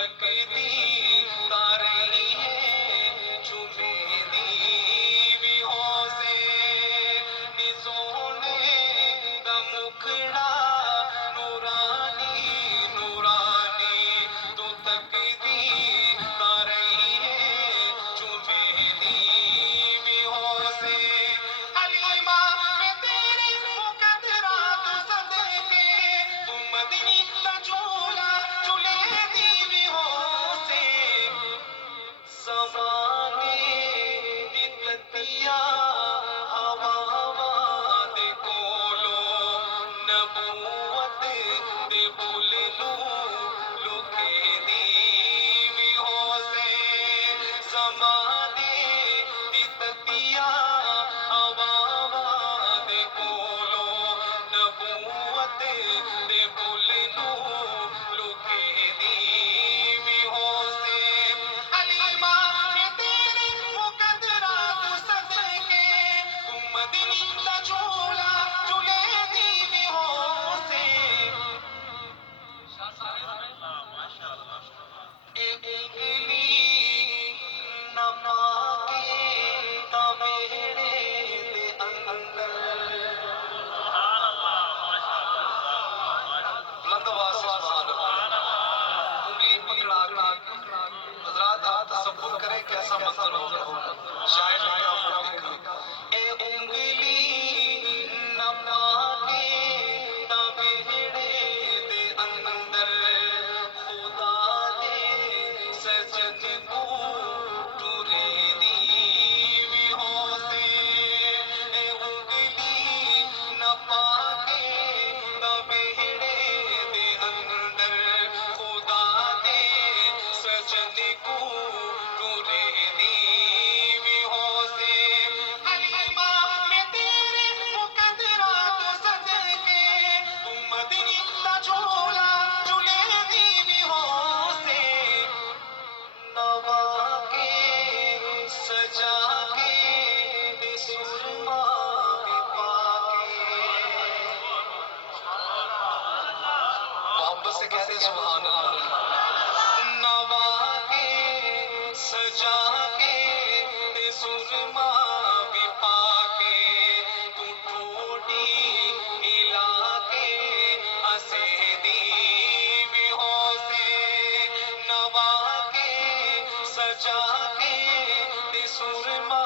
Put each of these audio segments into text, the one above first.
تکتی تارہی ہے چومے دیویوں سے نزونے دا مکھڑا نورانی نورانی تو تکتی تارہی ہے چومے دیویوں سے حلیمہ میں تیری مقدرات صدقے تو مدنی کا جھولا جھولے دیویوں سے زمانے دی تتیا ہوا ہوا دے کولو نبوت دے بولنو لکے دیویوں سے زمانے دی تتیا ہوا ہوا دے کولو نبوت دے بولنو لکے دیویوں سے حلیمہ میں تیری مقدرات صدقے تو مدنی کا جھولا جھولے دیویوں سے اے انگلی نما کے تمیڑے دے اندر بلند آواز سے سبحان اللہ انگلی پکڑا کے حضرات آپ تصور کریں کیسا منظر ہوگا شاید اے انگلی نما کے تمیڑے دے اندر خدا دے سجن کو ٹورے دیویوں سے اے انگلی نما کے تمیڑے دے اندر خدا دے سجن کو ٹورے دیویوں سے حلیمہ میں تیرے مقدرات صدقے تو مدنی کا جھولا جھولے دیویوں سے نوا کے سجا کے سرما بھی پاکے محبت سے کہتے ہیں سبحان اللہ نوا کے سجا کے سرما بھی پاکے تو ٹھوٹی ہلا کے ہنسے دیویوں سے نوا کے سجا کے سرما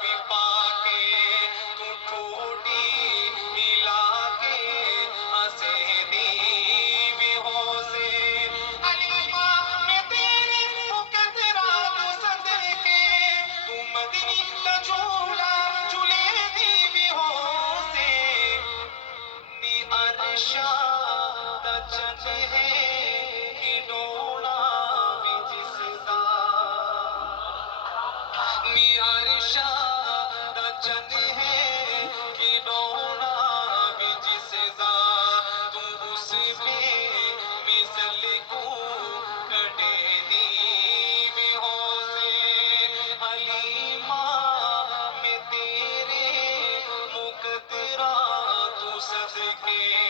بھی پاکے تو ٹھوٹی ہلا کے ہنسے دیویوں سے حلیمہ میں تیرے مقدرات صدقے تو مدنی کا جھولا جھولے دیویوں سے نی عرشا دا چن ہے ہڈوڑا بھی جس دا نی عرشا دا چن ہے ہڈوڑا بھی جس دا تو اس میں مثل کو کٹے دیویوں سے حلیمہ میں تیرے مقدرات صدقے